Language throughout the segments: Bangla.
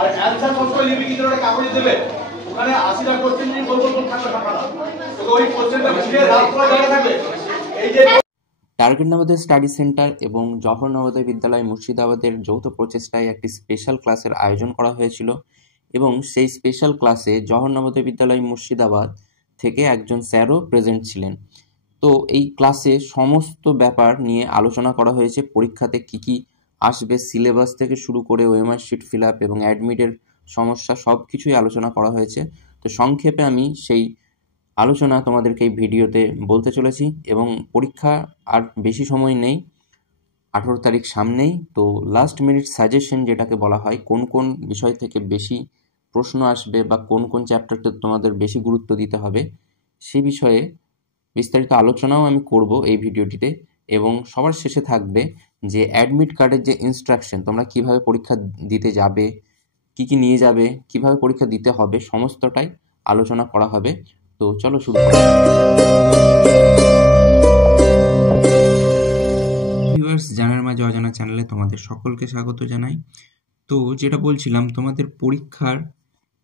আর অ্যানসার সবসময় লিপিকিত একটা কাগজে দেবে, ওখানে 80টা কোশ্চেন নিয়ে গোল গোল থাকবে ফাঁকা, তো ওই কোশ্চেনটা ঘুরিয়ে দাও করে জায়গা থাকবে। এই যে টার্গেট নবোদয় স্টাডি সেন্টার এবং জওহর নবোদয় বিদ্যালয় মুর্শিদাবাদের যৌথ প্রচেষ্টায় একটি স্পেশাল ক্লাসের আয়োজন করা হয়েছিল এবং সেই স্পেশাল ক্লাসে জওহর নবোদয় বিদ্যালয় মুর্শিদাবাদ থেকে একজন স্যারও প্রেজেন্ট ছিলেন। তো এই ক্লাসে সমস্ত ব্যাপার নিয়ে আলোচনা করা হয়েছে, পরীক্ষাতে কি কি আসবে, সিলেবাস থেকে শুরু করে ওএমআর শিট ফিল আপ এবং অ্যাডমিটের সমস্যা সব কিছুই আলোচনা করা হয়েছে। তো সংক্ষেপে আমি সেই আলোচনা তোমাদেরকে এই ভিডিওতে বলতে চলেছি এবং পরীক্ষা আর বেশি সময় নেই, 18 তারিখ সামনেই। তো লাস্ট মিনিট সাজেশন যেটাকে বলা হয়, কোন কোন বিষয় থেকে বেশি প্রশ্ন আসবে বা কোন কোন চ্যাপ্টারটা তোমাদের বেশি গুরুত্ব দিতে হবে সে বিষয়ে বিস্তারিত আলোচনাও আমি করব এই ভিডিওটিতে। এবং সবার শেষে থাকবে যে অ্যাডমিট কার্ডের যে ইনস্ট্রাকশন, তোমরা কিভাবে পরীক্ষা দিতে যাবে, কি কি নিয়ে যাবে, কিভাবে পরীক্ষা দিতে হবে, সমস্তটাই আলোচনা করা হবে। তো চলো শুরু করি। ভিউয়ার্স, জানার মাঝে অজানা চ্যানেলে তোমাদের সকলকে স্বাগত জানাই। তো যেটা বলছিলাম, তোমাদের পরীক্ষার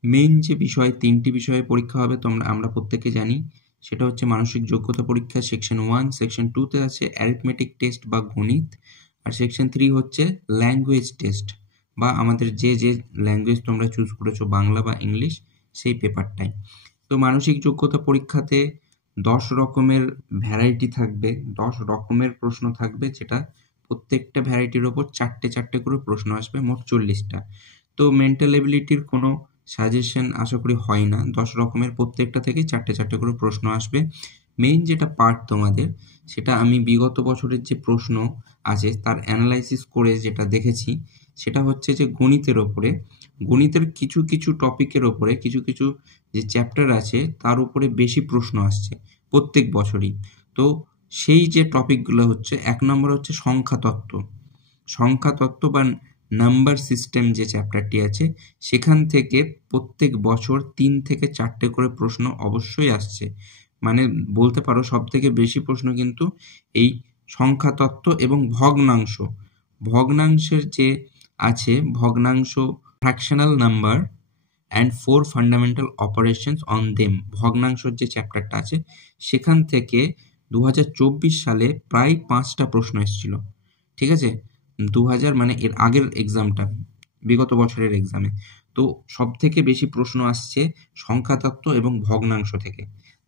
মেন যে বিষয়, 3টি বিষয়ে পরীক্ষা হবে আমরা প্রত্যেকে জানি। সেটা হচ্ছে মানসিক যোগ্যতা পরীক্ষা সেকশন 1, সেকশন 2তে আছে অ্যারিথমেটিক টেস্ট বা গণিত, আর সেকশন 3 হচ্ছে ল্যাঙ্গুয়েজ টেস্ট বা আমাদের যে ল্যাঙ্গুয়েজ তোমরা চুজ করেছো, বাংলা বা ইংলিশ, সেই পেপারটাই। তো মানসিক যোগ্যতা পরীক্ষাতে 10 রকমের ভ্যারাইটি থাকবে, 10 রকমের প্রশ্ন থাকবে, যেটা প্রত্যেকটা ভ্যারাইটির ওপর 4টে করে প্রশ্ন আসবে, মোট 40টা। তো মেন্টাল এবিলিটির কোনো সাজেশন আশা করি হয় না, 10 রকমের প্রত্যেকটা থেকে 4টে করে প্রশ্ন আসবে। মেইন যেটা পার্ট তোমাদের, সেটা আমি বিগত বছরের যে প্রশ্ন আছে তার অ্যানালাইসিস করে যেটা দেখেছি, সেটা হচ্ছে যে গণিতের ওপরে, গণিতের কিছু কিছু টপিকের ওপরে, কিছু কিছু যে চ্যাপ্টার আছে তার উপরে বেশি প্রশ্ন আসছে প্রত্যেক বছরই। তো সেই যে টপিকগুলো হচ্ছে, 1 নম্বর হচ্ছে সংখ্যাতত্ত্ব বা নাম্বার সিস্টেম যে চ্যাপ্টারটি আছে, সেখান থেকে প্রত্যেক বছর 3 থেকে 4টে করে প্রশ্ন অবশ্যই আসছে। মানে বলতে পারো সব থেকে বেশি প্রশ্ন কিন্তু এই সংখ্যাতত্ত্ব এবং ভগ্নাংশের যে আছে, ভগ্নাংশ, fractional number and 4 fundamental operations on them, ভগ্নাংশের যে চ্যাপ্টারটা আছে সেখান থেকে 2024 সালে প্রায় 5টা প্রশ্ন এসেছিল। ঠিক আছে, 2000 মানে এর আগের এক্সামটা, বিগত বছরের এক্সামে। তো সব থেকে বেশি প্রশ্ন আসছে সংখ্যাতত্ত্ব এবং ভগ্নাংশ থেকে।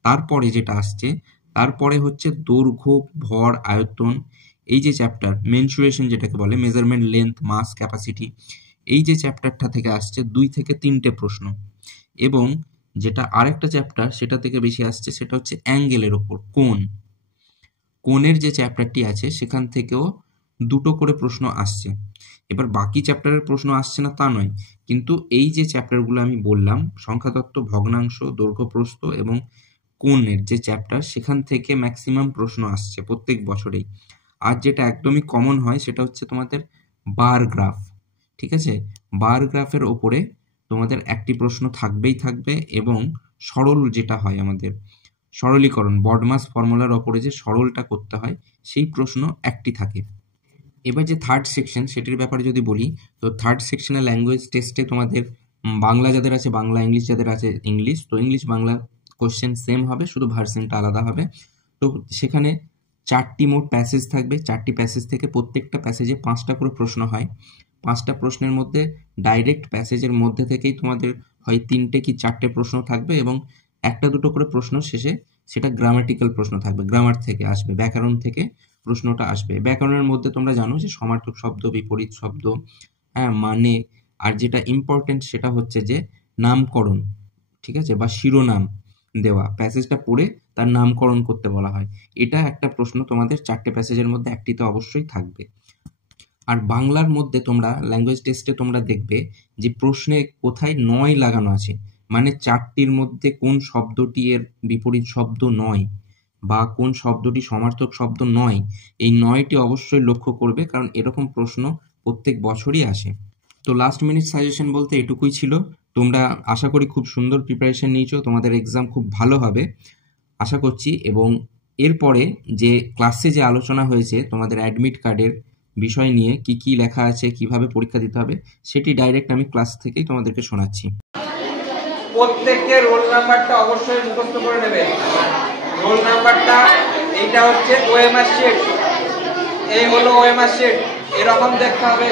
তারপরে যেটা আসছে, তারপরে হচ্ছে দৈর্ঘ্য, ভর, আয়তন, এই যে চ্যাপ্টার, মেনসুরেশন যেটাকে বলে, মেজারমেন্ট, লেন্থ, মাস, ক্যাপাসিটি, এই যে চ্যাপ্টারটা থেকে আসছে 2 থেকে 3টে প্রশ্ন। এবং যেটা আরেকটা চ্যাপ্টার সেটা থেকে বেশি আসছে, সেটা হচ্ছে অ্যাঙ্গেলের ওপর, কোণের যে চ্যাপ্টারটি আছে সেখান থেকেও 2টো করে প্রশ্ন আসছে। এবার বাকি চ্যাপ্টারের প্রশ্ন আসছে না তা নয়, কিন্তু এই যে চ্যাপ্টারগুলো আমি বললাম, সংখ্যাতত্ত্ব, ভগ্নাংশ, দৈর্ঘ্য, প্রস্থ এবং কোণের যে চ্যাপ্টার, সেখান থেকে ম্যাক্সিমাম প্রশ্ন আসছে প্রত্যেক বছরেই। আর যেটা একদমই কমন হয় সেটা হচ্ছে তোমাদের বার গ্রাফ। ঠিক আছে, বার গ্রাফের ওপরে তোমাদের একটি প্রশ্ন থাকবেই থাকবে, এবং সরল যেটা হয় আমাদের সরলীকরণ, বডমাস ফর্মুলার ওপরে যে সরলটা করতে হয়, সেই প্রশ্ন একটি থাকে। এবার যে থার্ড সেকশন, সেটির ব্যাপারে যদি বলি, তো থার্ড সেকশনে ল্যাঙ্গুয়েজ টেস্টে তোমাদের বাংলা যাদের আছে বাংলা, ইংলিশ যাদের আছে ইংলিশ, তো ইংলিশ বাংলা কোশ্চেন সেম হবে, শুধু ভার্সনটা আলাদা হবে। তো সেখানে 4টি মোট প্যাসেজ থাকবে, 4টি প্যাসেজ থেকে প্রত্যেকটা প্যাসেজে 5টা করে প্রশ্ন হয়। 5টা প্রশ্নের মধ্যে ডাইরেক্ট প্যাসেজের মধ্যে থেকেই তোমাদের হয় 3টে কি 4টে প্রশ্ন থাকবে, এবং 1-2টো করে প্রশ্ন শেষে সেটা গ্রামাটিক্যাল প্রশ্ন থাকবে, গ্রামার থেকে আসবে, ব্যাকরণ থেকে প্রশ্নটা আসবে। ব্যাকরণের মধ্যে তোমরা জানো যে সমার্থক শব্দ, বিপরীত শব্দ, হ্যাঁ, মানে, আর যেটা ইম্পর্টেন্ট সেটা হচ্ছে যে নামকরণ, ঠিক আছে, বা শিরোনাম দেওয়া, প্যাসেজটা পড়ে তার নামকরণ করতে বলা হয়। এটা একটা প্রশ্ন তোমাদের 4টে প্যাসেজের মধ্যে একটিতে অবশ্যই থাকবে। আর বাংলার মধ্যে তোমরা ল্যাঙ্গুয়েজ টেস্টে তোমরা দেখবে যে প্রশ্নে কোথায় নয় লাগানো আছে, মানে 4টির মধ্যে কোন শব্দটি এর বিপরীত শব্দ নয় বা কোন শব্দটি সমার্থক শব্দ নয়, এই 9টি অবশ্যই লক্ষ্য করবে, কারণ এরকম প্রশ্ন প্রত্যেক বছরই আসে। তো লাস্ট মিনিট সাজেশন বলতে এটুকুই ছিল। তোমরা আশা করি খুব সুন্দর প্রিপারেশন নিয়েছো, তোমাদের এক্সাম খুব ভালো হবে আশা করছি। এবং এরপরে যে ক্লাসে যে আলোচনা হয়েছে তোমাদের অ্যাডমিট কার্ডের বিষয় নিয়ে কি লেখা আছে, কিভাবে পরীক্ষা দিতে হবে, সেটি ডাইরেক্ট আমি ক্লাস থেকেই তোমাদেরকে শোনাচ্ছি। প্রত্যেককে রোল নাম্বারটা অবশ্যই মুখস্থ করে নেবে। রোল নাম্বারটা এইটা হচ্ছে ওএমআর শিট, এই হলো ওএমআর শিট, এরকম দেখতে হবে।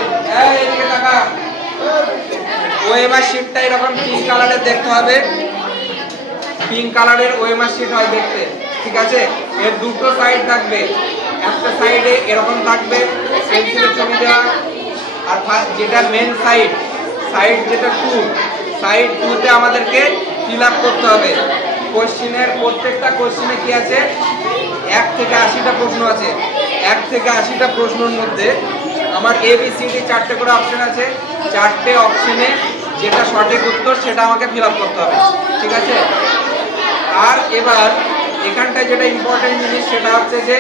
এইদিকে তাকা, ওএমআর শিটটা এরকম পিঙ্ক কালারের দেখতে হবে, পিঙ্ক কালারের ওএমআর শিট হয় দেখতে, ঠিক আছে? এর দুটো সাইড থাকবে, একটা সাইডে এরকম থাকবে পেন্সিলের ছবি দেওয়া, আর যেটা মেন সাইড, সাইড যেটা 2, সাইড 2তে আমাদেরকে ফিল আপ করতে হবে। কোশ্চেনের প্রত্যেকটা কোশ্চেনে কি আছে, 1 থেকে 80টা প্রশ্ন আছে। 1 থেকে 80টা প্রশ্নের মধ্যে আমার ABCD 4টে করে অপশন আছে, 4টে অপশনে যেটা সঠিক উত্তর সেটা আমাকে ফিল আপ করতে হবে, ঠিক আছে? আর এবার এখানটায় যেটা ইম্পর্টেন্ট জিনিস সেটা হচ্ছে যে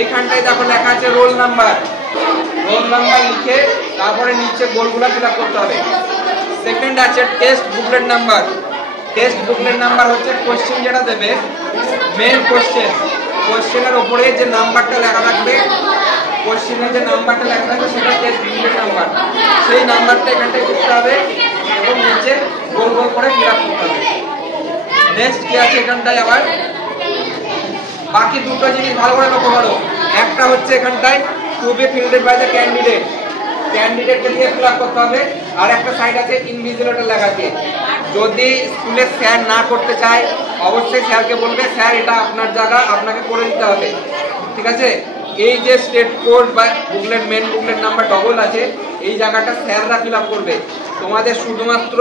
এইখানটায় দেখো লেখা আছে রোল নাম্বার, রোল নাম্বার লিখে তারপরে নিচে গোলগুলো ফিল আপ করতে হবে। সেকেন্ড আছে test booklet number, test booklet number হচ্ছে কোশ্চেন যেটা দেবে, মেন কোশ্চেন, কোশ্চেনের উপরে যে নাম্বারটা লেখা থাকবে, কোশ্চেনের যে নাম্বারটা লেখা থাকবে সেটা টেস্ট বুকলেট নাম্বার, সেই নাম্বারটা এখানটায় লিখতে হবে এবং নিচে গোল গোল করে ফিল আপ করতে হবে। নেক্সট কি আছে এখানটায়, আবার বাকি দুটো জিনিস ভালো করে লক্ষ্য করো। একটা হচ্ছে এখানটায় to be filled by the candidate, ক্যান্ডিডেটকে দিয়ে ফিল আপ করতে হবে। আর একটা সাইড আছে ইনভিজিলেটর লেখা আছে, যদি স্কুলে স্যার না করতে চায় অবশ্যই স্যারকে বলবে স্যার এটা আপনার জায়গা, আপনাকে করে দিতে হবে, ঠিক আছে? এই যে স্টেট কোড বা booklet, main booklet number double আছে, এই জায়গাটা স্যাররা ফিল আপ করবে। তোমাদের শুধুমাত্র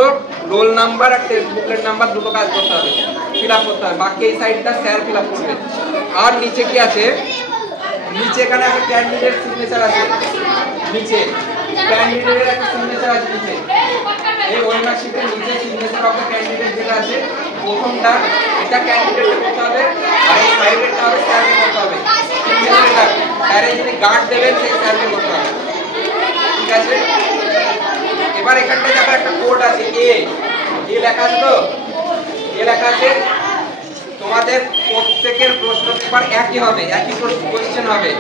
রোল নাম্বার আর টেস্ট বুকলেট নাম্বার দুটো কাজ করতে হবে, ফিল আপ করতে হবে, বাকি এই সাইডটা স্যার ফিল আপ করবে। আর নিচে কি আছে, নিচে এখানে একটা ক্যান্ডিডেট সিগনেচার আছে, নিচে ক্যান্ডিডেটের একটা সিগনেচার আছে নিচে, এই ওএমআর শিটের নিচে সিগনেচার অফ দ্য ক্যান্ডিডেট যেটা আছে প্রথমটা, এটা ক্যান্ডিডেটকে করতে হবে, আর এই সাইডেরটা হবে স্যারকে করতে হবে। স্যারে যিনি গার্ড দেবেন সেই স্যারকে করতে হবে, ঠিক আছে? এবার এখানটায় দেখো একটা কোড আছে, এ লেখা আছে, তো এ লেখা আছে। তোমাদের প্রত্যেকের প্রশ্ন পেপার একই হবে, একই কোশ্চেন হবে,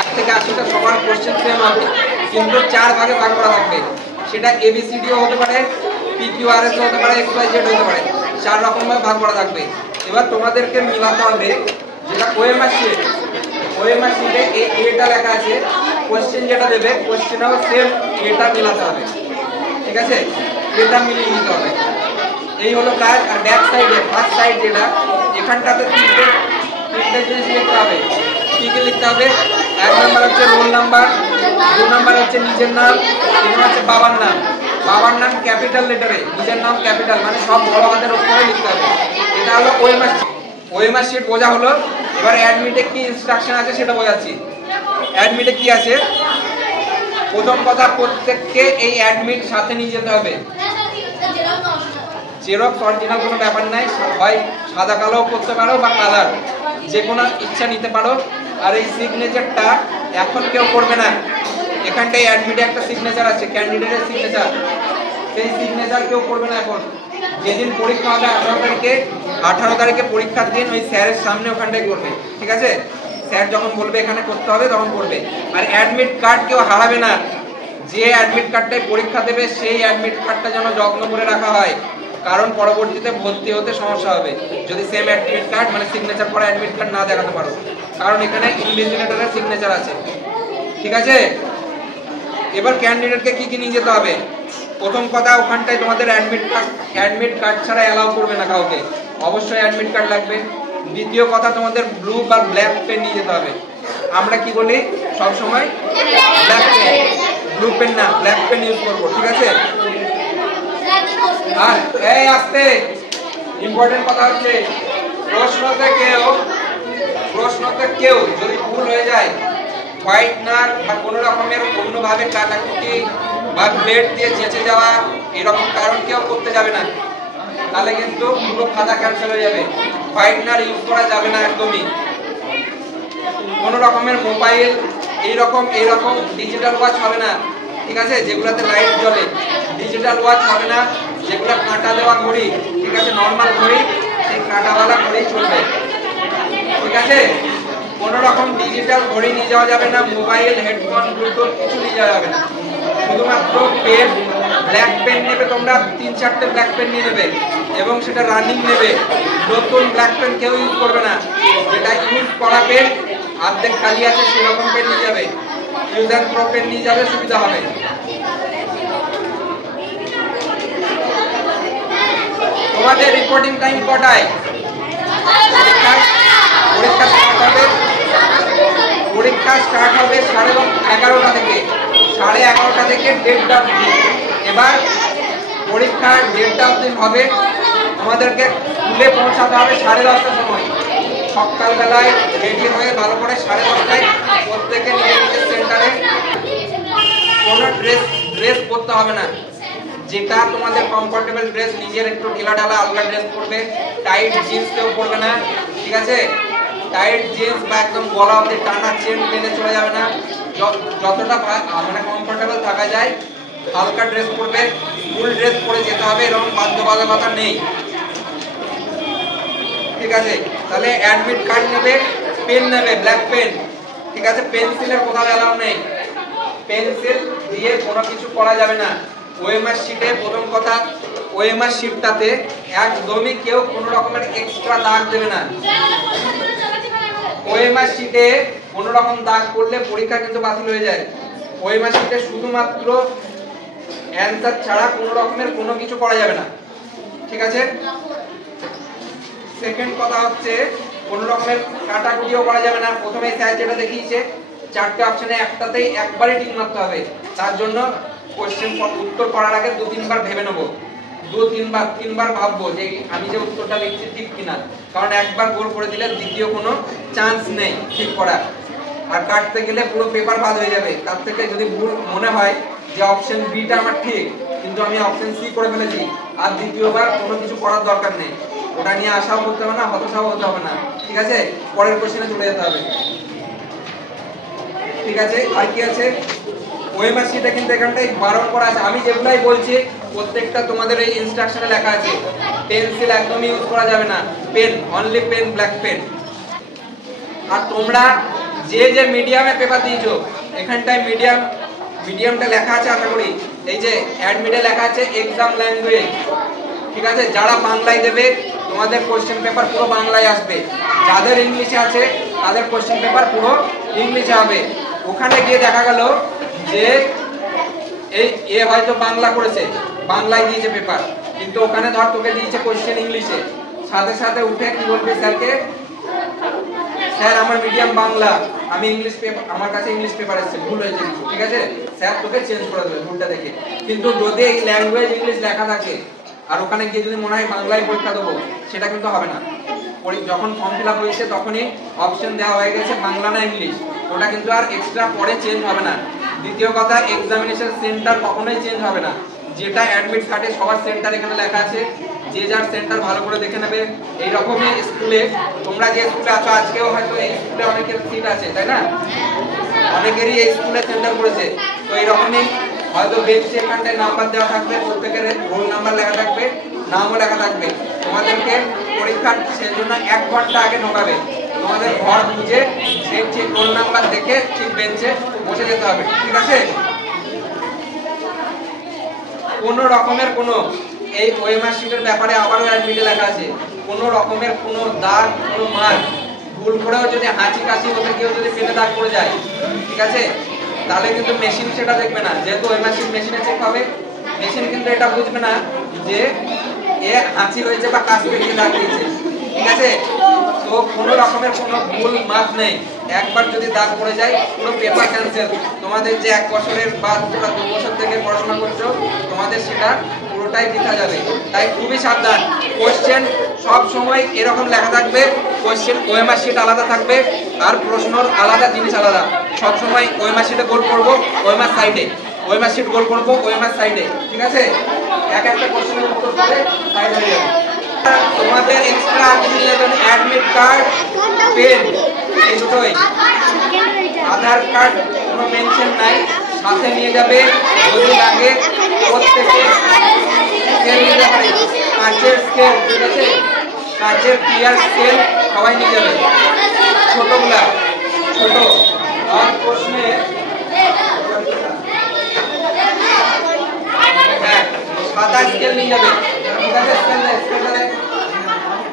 1 থেকে 80টা সবার কোশ্চেন সেম হবে, কিন্তু 4 ভাগে ভাগ করা থাকবে। সেটা ABCDও হতে পারে, PQRS হতে পারে, XYZ হতে পারে, 4 রকম ভাবে ভাগ করা থাকবে। এবার তোমাদেরকে মিলাতে হবে যেটা ওএমআর শিট, ওএমআর শিটে এটা লেখা আছে, কোশ্চেন যেটা দেবে কোশ্চেনও সেম এটা মিলাতে হবে, ঠিক আছে? এটা মিলিয়ে নিতে হবে, এই হলো কাজ। আর ব্যাক সাইডে ফার্স্ট সাইড যেটা, এখানটাতে তিনটে জিনিস লিখতে হবে। কি কি লিখতে হবে? 1 নাম্বার হচ্ছে রোল নাম্বার, 2 নাম্বার হচ্ছে নিজের নাম, 3 নাম্বার হচ্ছে বাবার নাম। বাবার নাম ক্যাপিটাল লেটারে, নিজের নাম ক্যাপিটাল, মানে সব বড় হাতের অক্ষরে লিখতে হবে। এটা হলো ওএমআর শিট। ওএমআর শিট বোঝা হলো। এবার অ্যাডমিটে কি ইনস্ট্রাকশন আছে সেটা বোঝাচ্ছি। অ্যাডমিটে কি আছে? প্রথম কথা, প্রত্যেককে এই অ্যাডমিট সাথে নিয়ে যেতে হবে। জেরক্স অরিজিনাল কোনো ব্যাপার নাই, হয় সাদা কালো করতে পারো বা কালার, যে কোনো ইচ্ছা নিতে পারো। আর এই সিগনেচারটা এখন কেউ করবে না, এখানটায় অ্যাডমিটে একটা সিগনেচার আছে, ক্যান্ডিডেটের সিগনেচার, সেই সিগনেচার কেউ করবে না এখন। যেদিন পরীক্ষা হবে 18 তারিখে পরীক্ষার দিন ওই স্যারের সামনে ওখানটায় করবে, ঠিক আছে? স্যার যখন বলবে এখানে করতে হবে তখন করবে। আর অ্যাডমিট কার্ড কেউ হারাবে না, যে অ্যাডমিট কার্ডটায় পরীক্ষা দেবে সেই অ্যাডমিট কার্ডটা যেন যত্ন করে রাখা হয়, কারণ পরবর্তীতে ভর্তি হতে সমস্যা হবে যদি সেম অ্যাডমিট কার্ড, মানে সিগনেচার করা অ্যাডমিট কার্ড না দেখাতে পারো, কারণ এখানে ইনভিজিলেটরের সিগনেচার আছে, ঠিক আছে? এবার ক্যান্ডিডেটকে কি কি নিয়ে যেতে হবে? প্রথম কথা, ওখানটায় তোমাদের অ্যাডমিট কার্ড ছাড়া অ্যালাউ করবে না কাউকে, অবশ্যই অ্যাডমিট কার্ড লাগবে। দ্বিতীয় কথা, তোমাদের ব্লু বা ব্ল্যাক পেন নিয়ে যেতে হবে। আমরা কি বলি সব সময়? ব্ল্যাক পেন, ব্লু পেন না, ব্ল্যাক পেন ইউজ করবো, ঠিক আছে? আর এই আসতে ইম্পর্টেন্ট কথা হচ্ছে, প্রশ্নতে কেউ যদি ভুল হয়ে যায়, হোয়াইটনার বা কোনো রকমের অন্যভাবে কাটাকুটি বা ব্লেড দিয়ে চেঁচে যাওয়া, এরকম কারণ কেউ করতে যাবে না, তাহলে কিন্তু পুরো খাতা ক্যান্সেল হয়ে যাবে। হোয়াইটনার ইউজ করা যাবে না একদমই। কোনো রকমের মোবাইল এইরকম ডিজিটাল ওয়াচ হবে না, ঠিক আছে? যেগুলোতে লাইট জ্বলে ডিজিটাল ওয়াচ হবে না, যেগুলো কাঁটা দেওয়া ঘড়ি, ঠিক আছে? নর্মাল ঘড়ি, সেই কাঁটাওয়ালা ঘড়ি চলবে, ঠিক আছে? কোনো রকম ডিজিটাল ঘড়ি নিয়ে যাওয়া যাবে না, মোবাইল, হেডফোন, ব্লুটুথ কিছু নিয়ে যাওয়া যাবে না। শুধুমাত্র পেন, ব্ল্যাক পেন নেবে তোমরা, 3-4টে ব্ল্যাক পেন নিয়ে নেবে এবং সেটা রানিং নেবে। নতুন ব্ল্যাক পেন কেউ ইউজ করবে না, যেটা ইউজ করা পেন অর্ধেক খালি আছে সেরকম পেন নিয়ে যাবে, ইউজ অ্যান্ড থ্রো পেন নিয়ে যাবে, সুবিধা হবে। তোমাদের রিপোর্টিং টাইম কটায়? পরীক্ষা স্টার্ট হবে 11:30 থেকে, 11:30 থেকে 1:30 অবধি। এবার পরীক্ষার 1:30 অবধি হবে, তোমাদেরকে স্কুলে পৌঁছাতে হবে 10:30টার সময়। সকালবেলায় রেডি হয়ে ভালো করে 10:30টায় প্রত্যেকে নিজের নিজের সেন্টারে। কোনো ড্রেস পরতে হবে না, যেটা তোমাদের কমফোর্টেবল ড্রেস, নিজের একটু ঢিলা ঢালা আলগা ড্রেস পরবে। টাইট জিন্স কেউ পরবে না, ঠিক আছে? টাইট জিন্স বা একদম গলা অবধি টানা চেন টেনে চলে যাবে না। যতটা মানে কমফোর্টেবল থাকা যায় হালকা ড্রেস পরবে। ফুল ড্রেস পরে যেতে হবে, এরকম বাধ্যবাধকতা নেই, ঠিক আছে? তাহলে অ্যাডমিট কার্ড নেবে, পেন নেবে, ব্ল্যাক পেন, ঠিক আছে? পেন্সিলের কোথাও অ্যালাউ নেই, পেন্সিল দিয়ে কোনো কিছু করা যাবে না। ওএমআর শিটে প্রথম কথা, ওএমআর শিটটাতে একদমই কেউ কোনো রকমের এক্সট্রা দাগ দেবে না। ওএমআর শিটে কোনো রকম দাগ করলে পরীক্ষা কিন্তু বাতিল হয়ে যায়। ওএমআর শিটে শুধুমাত্র অ্যানসার ছাড়া কোনো রকমের কোনো কিছু করা যাবে না, ঠিক আছে? সেকেন্ড কথা হচ্ছে কোনো রকমের কাটাকুটিও করা যাবে না। প্রথমে স্যার যেটা দেখিয়েছে 4টে অপশনে একটাতেই একবারই টিক মারতে হবে। তার জন্য কোশ্চেন উত্তর করার আগে 2-3 বার ভেবে নেব, 2-3 বার ভাববো যে আমি যে উত্তরটা লিখছি ঠিক কিনা, কারণ একবার ভুল করে দিলে দ্বিতীয় কোনো চান্স নেই ঠিক করার। আর কাটতে গেলে পুরো পেপার বাদ হয়ে যাবে। তার থেকে যদি ভুল মনে হয় যে অপশন বিটা আমার ঠিক কিন্তু আমি অপশন সি করে ফেলেছি, আর দ্বিতীয়বার কোনো কিছু করার দরকার নেই, ওটা নিয়ে আশাও করতে হবে না, হতাশাও হতে হবে না, ঠিক আছে? পরের কোশ্চেনে চলে যেতে হবে, ঠিক আছে? আর কি আছে? ওএমআর শিটে কিন্তু এখানটায় বারণ করা আছে, আমি যেগুলাই বলছি প্রত্যেকটা তোমাদের এই ইনস্ট্রাকশনে লেখা আছে। পেন্সিল একদমই ইউজ করা যাবে না, pen, only pen, black pen. আর তোমরা যে যে মিডিয়ামে পেপার দিয়েছো, এখানটায় মিডিয়ামটা লেখা আছে আশা করি, এই যে অ্যাডমিটে লেখা আছে এক্সাম ল্যাঙ্গুয়েজ, ঠিক আছে? যারা বাংলায় দেবে তোমাদের কোশ্চেন পেপার পুরো বাংলায় আসবে, যাদের ইংলিশে আছে তাদের কোশ্চেন পেপার পুরো ইংলিশে হবে। ওখানে গিয়ে দেখা গেল যে এ হয়তো বাংলা করেছে, বাংলায় দিয়েছে পেপার, কিন্তু ওখানে ধর তোকে দিয়েছে কোশ্চেন ইংলিশে, সাথে সাথে উঠে কি বলবি স্যারকে, স্যার আমার মিডিয়াম বাংলা, আমি ইংলিশ পেপার, আমার কাছে ইংলিশ পেপার এসেছে, ভুল হয়েছে কিছু, ঠিক আছে? স্যার তোকে চেঞ্জ করে দেবে ভুলটা দেখে। কিন্তু যদি এই ল্যাঙ্গুয়েজ ইংলিশ লেখা থাকে আর ওখানে গিয়ে যদি মনে হয় বাংলায় পরীক্ষা দেবো, সেটা কিন্তু হবে না। যখন ফর্ম ফিল আপ হয়েছে তখনই অপশন দেওয়া হয়ে গেছে বাংলা না ইংলিশ, ওটা কিন্তু আর এক্সট্রা পরে চেঞ্জ হবে না। দ্বিতীয় কথা, এক্সামিনেশন সেন্টার কখনোই চেঞ্জ হবে না, যেটা অ্যাডমিট কার্ডে সবার সেন্টার এখানে লেখা আছে, যে যার সেন্টার ভালো করে দেখে নেবে। এইরকমই স্কুলে তোমরা যে স্কুলে আছো, আজকেও হয়তো এই স্কুলে অনেকের সিট আছে, তাই না? অনেকেরই এই স্কুলে সেন্টার করেছে, তো এইরকমই হয়তো বেঞ্চে এখানটায় নাম্বার দেওয়া থাকবে, প্রত্যেকের রোল নাম্বার লেখা থাকবে, নামও লেখা থাকবে। তোমাদেরকে পরীক্ষার সেজন্য 1 ঘন্টা আগে ঢোকাবে, তোমাদের ঘর বুঝে সেই ঠিক রোল নাম্বার দেখে ঠিক বেঞ্চে বসে যেতে হবে, ঠিক আছে? কোনো রকমের কোনো এই ওএমআর শিটের ব্যাপারে আবারও অ্যাডমিটে লেখা আছে, কোনো রকমের কোনো দাগ, কোনো মার্ক, ভুল করেও যদি হাঁচি কাশি হতে কেউ যদি পেটে দাগ পড়ে যায়, ঠিক আছে, তাহলে কিন্তু মেশিন সেটা দেখবে না। যেহেতু ওএমআর শিট মেশিনে চেক হবে, মেশিন কিন্তু এটা বুঝবে না যে এ হাঁচি হয়েছে বা কাশি পেটে দাগ দিয়েছে, ঠিক আছে? তো কোনো রকমের কোনো ভুল মার্ক নেই, একবার যদি দাগ পড়ে যায় পুরো পেপার ক্যান্সেল। তোমাদের যে 1 বছরের বা 2 বছর থেকে পড়াশোনা করছো, তোমাদের সেটা পুরোটাই বৃথা যাবে। তাই খুবই সাবধান। কোশ্চেন সব সময় এরকম লেখা থাকবে, কোশ্চেন ওএমআর শিট আলাদা থাকবে আর প্রশ্নর আলাদা জিনিস আলাদা। সব সময় ওএমআর শিটে গোল করব ওএমআর সাইডে, ওএমআর শিট গোল করব ওএমআর সাইডে, ঠিক আছে? এক একটা কোশ্চেনের উত্তর করে সাইড হয়ে যাবে। তোমাদের এক্সট্রা অ্যাডমিট কার্ড, পেন, এই দুটোই। আধার কার্ড কোনো মেনশন নাই, সাথে নিয়ে যাবে, যদি লাগে প্রত্যেকে স্কেল নিয়ে যাবে, কাঁচের স্কেল, ঠিক আছে? কাঁচের ক্লিয়ার স্কেল সবাই নিয়ে যাবে, ছোটগুলা। ছোট আর প্রশ্নে হ্যাঁ সাদা স্কেল নিয়ে যাবে, ঠিক আছে? স্কেলটা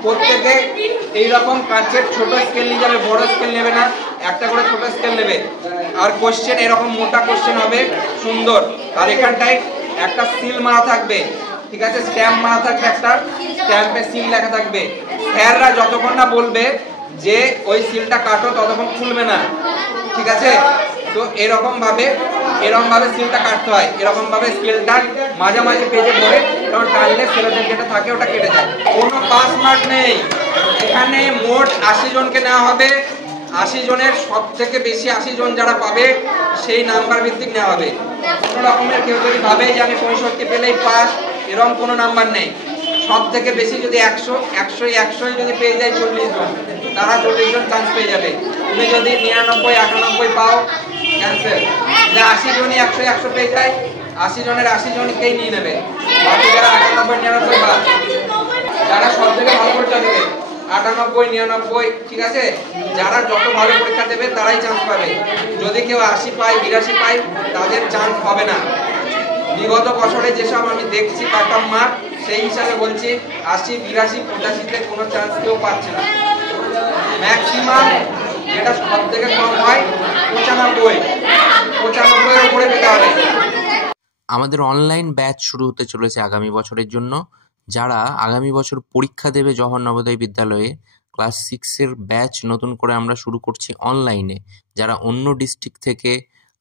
প্রত্যেকে এইরকম কাঁচের ছোট স্কেল নিয়ে যাবে, বড় স্কেল নেবে না, একটা করে ছোট স্কেল নেবে। আর কোশ্চেন এরকম মোটা কোশ্চেন হবে, সুন্দর। আর এখানটায় একটা সিল মারা থাকবে, ঠিক আছে? স্ট্যাম্প মারা থাকবে, একটা স্ট্যাম্পে সিল লেখা থাকবে। স্যাররা যতক্ষণ না বলবে যে ওই সিলটা কাটো ততক্ষণ খুলবে না, ঠিক আছে? তো এরকম ভাবে সিলটা কাটতে হয়, এরকম ভাবে স্কেলটা মাঝামাঝি পেজে পড়ে কারণ টানলে সেলোটেপ যেটা থাকে ওটা কেটে যায়। কোনো পাস মার্ক নেই এখানে। মোট 80 জনকে নেওয়া হবে। 80 জনের সব থেকে বেশি 80 জন যারা পাবে সেই নাম্বার ভিত্তিক নেওয়া হবে। কোনো রকমের কেউ যদি ভাবে যে আমি 65 পেলেই পাস, এরকম কোনো নাম্বার নেই। সব থেকে বেশি যদি 100 যদি পেয়ে যায় 40 জন, তারা 40 জন চান্স পেয়ে যাবে। তুমি যদি 99 98 পাও ক্যান্সেল। যে 80 জনই 100 পেয়ে যায়, 80 জনের 80 জনকেই নিয়ে নেবে। বাকি যারা 98 99 বা যারা সব থেকে ভালো পরীক্ষা দেবে 98 99, ঠিক আছে? যারা যত ভালো পরীক্ষা দেবে তারাই চান্স পাবে। যদি কেউ 80 পায় 82 পায় তাদের চান্স হবে না। বিগত বছরে যেসব আমি দেখছি কাট অফ মার্ক, সেই হিসাবে বলছি 80 82 85-তে কোনো চান্স কেউ পাচ্ছে না। ম্যাক্সিমাম যেটা সব থেকে কম হয় 95 এর উপরে পেতে হবে। আমাদের অনলাইন ব্যাচ শুরু হতে চলেছে আগামী বছরের জন্য। যারা আগামী বছর পরীক্ষা দেবে জওহর নবোদয় বিদ্যালয়ে ক্লাস 6-এর ব্যাচ নতুন করে আমরা শুরু করছি অনলাইনে। যারা অন্য ডিস্ট্রিক্ট থেকে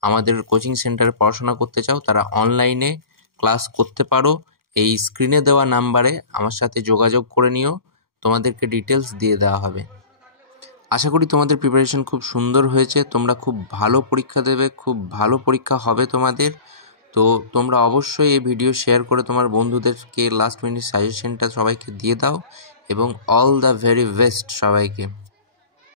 আমাদের কোচিং সেন্টারে পড়াশোনা করতে চাও তারা অনলাইনে ক্লাস করতে পারো। এই স্ক্রিনে দেওয়া নাম্বারে আমার সাথে যোগাযোগ করে নিও, তোমাদেরকে ডিটেলস দিয়ে দেওয়া হবে। আশা করি তোমাদের প্রিপারেশন খুব সুন্দর হয়েছে, তোমরা খুব ভালো পরীক্ষা দেবে, খুব ভালো পরীক্ষা হবে তোমাদের। তো তোমরা অবশ্যই এই ভিডিও শেয়ার করে তোমার বন্ধুদেরকে লাস্ট মিনিট সাজেশনটা সবাইকে দিয়ে দাও এবং অল দ্য ভেরি বেস্ট সবাইকে।